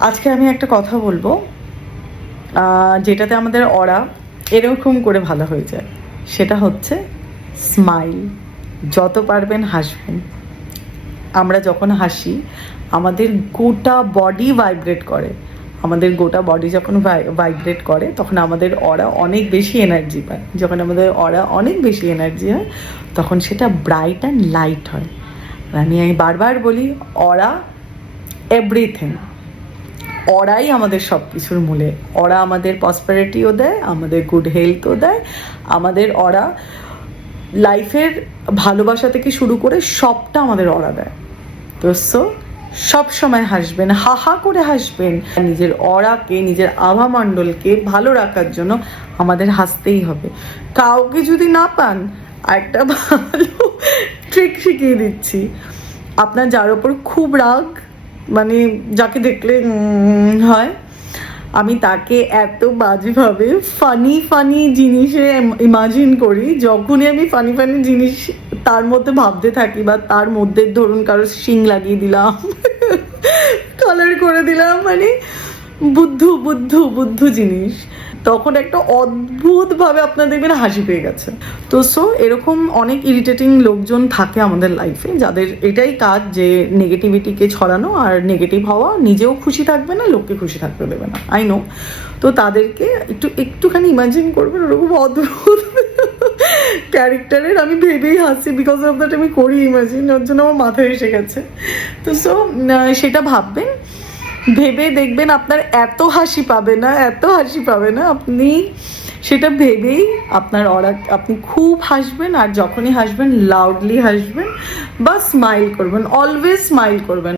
আজকে আমি একটা কথা বলবো, যেটাতে আমাদের অরা এরকম করে ভালো হয়ে যায়। সেটা হচ্ছে স্মাইল। যত পারবেন হাসবেন। আমরা যখন হাসি আমাদের গোটা বডি ভাইব্রেট করে। আমাদের গোটা বডি যখন ভাইব্রেট করে তখন আমাদের অরা অনেক বেশি এনার্জি পায়। যখন আমাদের অরা অনেক বেশি এনার্জি হয় তখন সেটা ব্রাইট অ্যান্ড লাইট হয়। আমি বারবার বলি, অরা এভরিথিং। ওরাই আমাদের সব কিছুর মূলে। ওরা আমাদের প্রসপারিটিও দেয়, আমাদের গুড হেলথও দেয়, আমাদের ওরা লাইফের ভালোবাসা থেকে শুরু করে সবটা আমাদের ওরা দেয়। তো সব সময় হাসবেন, হা হা করে হাসবেন। নিজের অরাকে, নিজের আভামণ্ডলকে ভালো রাখার জন্য আমাদের হাসতেই হবে। কাউকে যদি না পান, একটা ভালো ট্রিক শিখিয়ে দিচ্ছি। আপনার যার ওপর খুব রাগ, মানে যাকে দেখলে হয়, আমি তাকে এত বাজেভাবে ফানি জিনিসে ইমাজিন করি। যখনই আমি ফানি জিনিস তার মধ্যে ভাবতে থাকি, বা তার মধ্যে ধরুন কারো শিং লাগিয়ে দিলাম, কালার করে দিলাম, মানে বুদ্ধু জিনিস, তখন একটা অদ্ভুতভাবে আপনার দেখবেন হাসি পেয়ে গেছে। তো এরকম অনেক ইরিটেটিং লোকজন থাকে আমাদের লাইফে, যাদের এটাই কাজ যে নেগেটিভিটিকে ছড়ানো আর নেগেটিভ হওয়া, নিজেও খুশি থাকবে না, লোককে খুশি থাকতে দেবে না। I know. তো তাদেরকে একটুখানি ইমাজিন করবেন ওরকম অদ্ভুত ক্যারেক্টারের। আমি ভেবেই হাসি, বিকজ অফ দ্যাট আমি করি ইমাজিন, ওর জন্য আমার মাথায় এসে গেছে। তো সেটা ভাববেন, ভেবে দেখবেন আপনার এত হাসি পাবে না, আপনি সেটা ভেবেই আপনি খুব হাসবেন। আর যখনই হাসবেন লাউডলি হাসবেন, বা স্মাইল করবেন, অলওয়েজ স্মাইল করবেন।